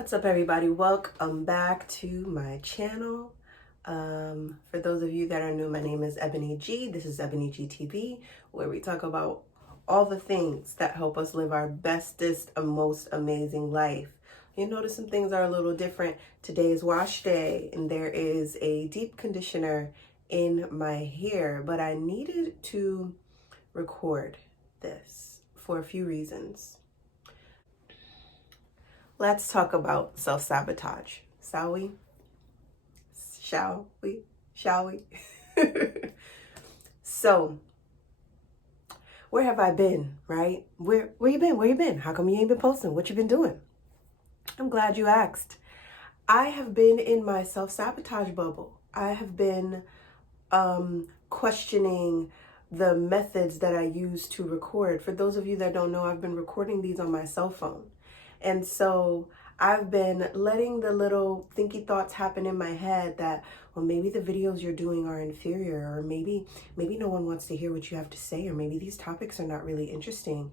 What's up, everybody? Welcome back to my channel. For those of you that are new, my name is EbonieG. This is EbonieG TV, where we talk about all the things that help us live our bestest and most amazing life. You notice some things are a little different. Today is wash day, and there is a deep conditioner in my hair, but I needed to record this for a few reasons. Let's talk about self-sabotage. Shall we? Shall we? Shall we? So, where have I been, right? Where you been? Where you been? How come you ain't been posting? What you been doing? I'm glad you asked. I have been in my self-sabotage bubble. I have been questioning the methods that I use to record. For those of you that don't know, I've been recording these on my cell phone. And so I've been letting the little thinky thoughts happen in my head that, well, maybe the videos you're doing are inferior, or maybe no one wants to hear what you have to say, or maybe these topics are not really interesting.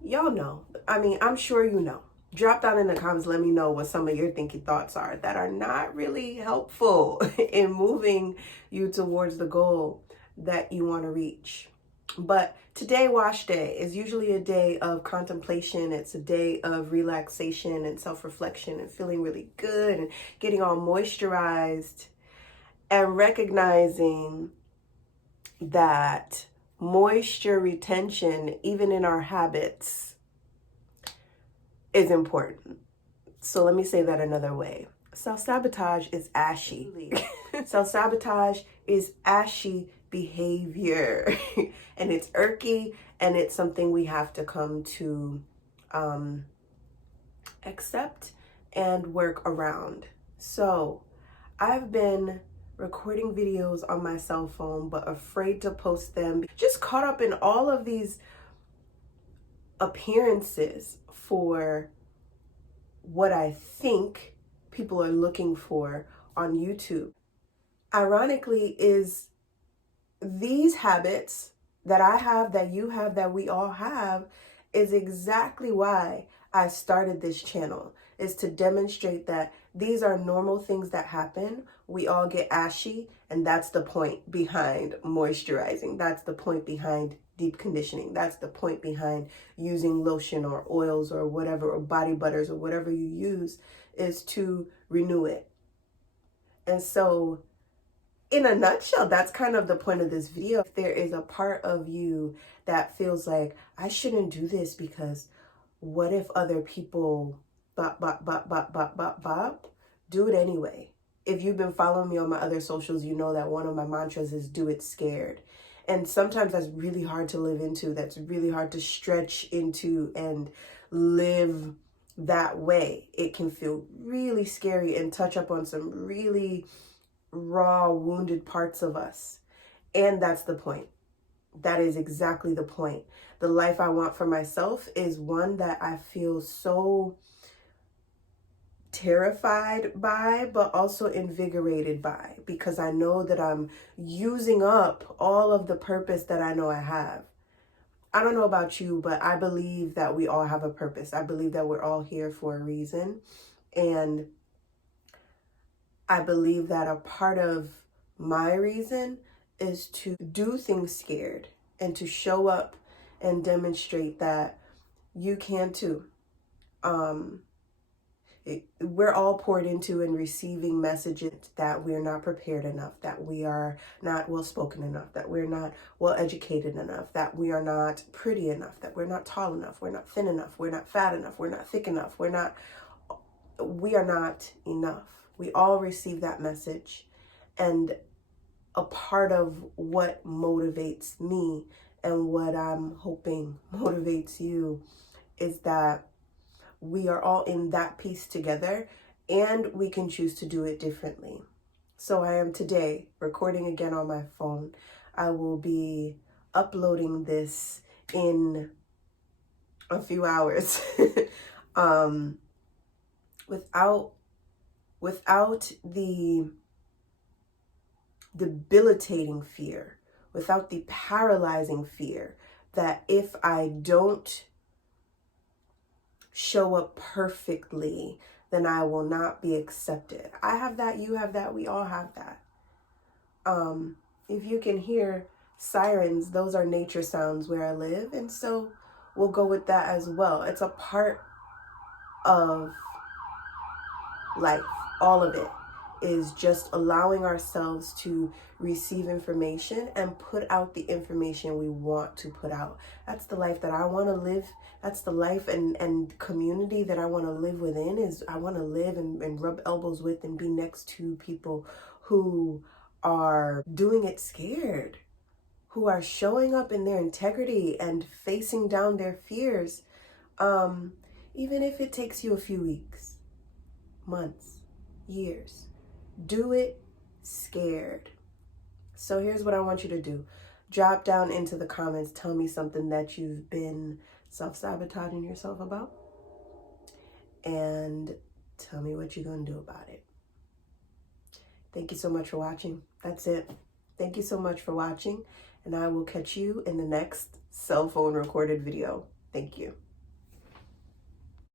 Y'all know. I mean, I'm sure you know. Drop down in the comments, let me know what some of your thinky thoughts are that are not really helpful in moving you towards the goal that you want to reach. But today, wash day, is usually a day of contemplation. It's a day of relaxation and self-reflection and feeling really good and getting all moisturized and recognizing that moisture retention, even in our habits, is important. So let me say that another way. Self-sabotage is ashy. Self-sabotage is ashy behavior. And it's irky, and it's something we have to come to accept and work around. So I've been recording videos on my cell phone, but afraid to post them. Just caught up in all of these appearances for what I think people are looking for on YouTube. Ironically, is these habits that I have, that you have, that we all have, is exactly why I started this channel, is to demonstrate that these are normal things that happen. We all get ashy, and that's the point behind moisturizing. That's the point behind deep conditioning. That's the point behind using lotion or oils or whatever, or body butters or whatever you use, is to renew it. And so, in a nutshell, that's kind of the point of this video. If there is a part of you that feels like, I shouldn't do this because what if other people bop, do it anyway. If you've been following me on my other socials, you know that one of my mantras is do it scared. And sometimes that's really hard to live into. That's really hard to stretch into and live that way. It can feel really scary and touch up on some really raw, wounded parts of us. And that's the point. That is exactly the point. The life I want for myself is one that I feel so terrified by, but also invigorated by, because I know that I'm using up all of the purpose that I know I have. I don't know about you, but I believe that we all have a purpose. I believe that we're all here for a reason. And I believe that a part of my reason is to do things scared and to show up and demonstrate that you can too. We're all poured into and receiving messages that we're not prepared enough, that we are not well spoken enough, that we're not well educated enough, that we are not pretty enough, that we're not tall enough, we're not thin enough, we're not fat enough, we're not thick enough, we are not enough. We all receive that message. And a part of what motivates me and what I'm hoping motivates you is that we are all in that piece together, and we can choose to do it differently. So I am today recording again on my phone. I will be uploading this in a few hours. Without the debilitating fear, without the paralyzing fear that if I don't show up perfectly, then I will not be accepted. I have that, you have that, we all have that. If you can hear sirens, those are nature sounds where I live, and so we'll go with that as well. It's a part of life. All of it is just allowing ourselves to receive information and put out the information we want to put out. That's the life that I want to live. That's the life and community that I want to live within. Is I want to live and rub elbows with and be next to people who are doing it scared, who are showing up in their integrity and facing down their fears, even if it takes you a few weeks, months, years. Do it scared. So here's what I want you to do. Drop down into the comments. Tell me something that you've been self-sabotaging yourself about. And tell me what you're going to do about it. Thank you so much for watching. That's it. Thank you so much for watching. And I will catch you in the next cell phone recorded video. Thank you.